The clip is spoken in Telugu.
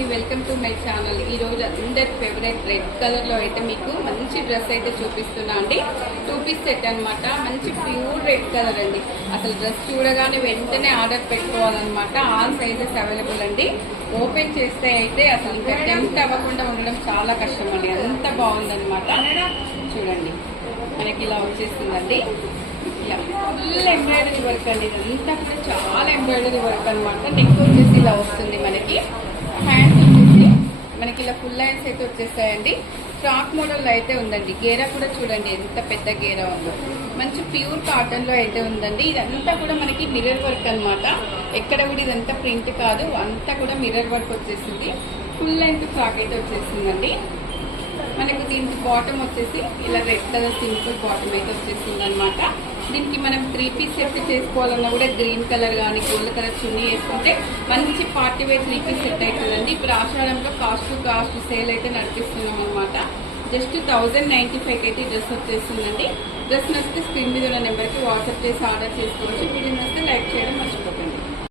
అండి, వెల్కమ్ టు మై ఛానల్. ఈ రోజు అందరి ఫేవరెట్ రెడ్ కలర్ లో అయితే మీకు మంచి డ్రెస్ అయితే చూపిస్తున్నా అండి. 2 పీస్ సెట్ అనమాట. మంచి ప్యూర్ రెడ్ కలర్ అండి. అసలు డ్రెస్ చూడగానే వెంటనే ఆర్డర్ పెట్టుకోవాలన్నమాట. ఆల్ సైజెస్ అవైలబుల్ అండి. ఓపెన్ చేస్తే అయితే అసలు ఇంకా టెంప్ట్ అవ్వకుండా ఉండడం చాలా కష్టం అండి. అంత బాగుందన్నమాట. చూడండి, మనకి ఇలా వచ్చేస్తుందండి. ఫుల్ ఎంబ్రాయిడరీ వర్క్ అండి. ఇదంతా కూడా చాలా ఎంబ్రాయిడరీ వర్క్ అనమాట. నెక్ వచ్చేసి ఇలా వస్తుంది. మనకి హ్యాండ్స్ వచ్చేసి మనకి ఇలా ఫుల్ హ్యాండ్స్ అయితే వచ్చేస్తాయండి. ఫ్రాక్ మోడల్ అయితే ఉందండి. గేరా కూడా చూడండి ఎంత పెద్ద గేరా ఉందో. మంచి ప్యూర్ కాటన్ లో అయితే ఉందండి. ఇదంతా కూడా మనకి మిర్రర్ వర్క్ అనమాట. ఎక్కడ కూడా ఇదంతా ప్రింట్ కాదు, అంతా కూడా మిర్రర్ వర్క్ వచ్చేసింది. ఫుల్ లెంత్ ఫ్రాక్ అయితే వచ్చేసిందండి. మనకి దీనికి బాటమ్ వచ్చేసి ఇలా రెడ్ కలర్ సింపుల్ బాటమ్ అయితే వచ్చేస్తుంది అనమాట. దీనికి మనం 3 పీస్ సెట్ చేసుకోవాలన్నా కూడా గ్రీన్ కలర్ కానీ గోల్డ్ కలర్ చున్నీ వేసుకుంటే మంచి పార్టీ వేర్ 3 పీస్ సెట్ అవుతుందండి. ఇప్పుడు ఆషాఢంలో కాస్ట్ సేల్ అయితే నడిపిస్తున్నాం అనమాట. జస్ట్ 1095 అయితే డ్రెస్ వచ్చేస్తుందండి. డ్రెస్ నచ్చితే స్క్రీన్ మీద ఉన్న నెంబర్కి వాట్సాప్ చేసి ఆర్డర్ చేసుకోవచ్చు. వీడియో నచ్చితే లైక్ చేయడం మర్చిపోకండి.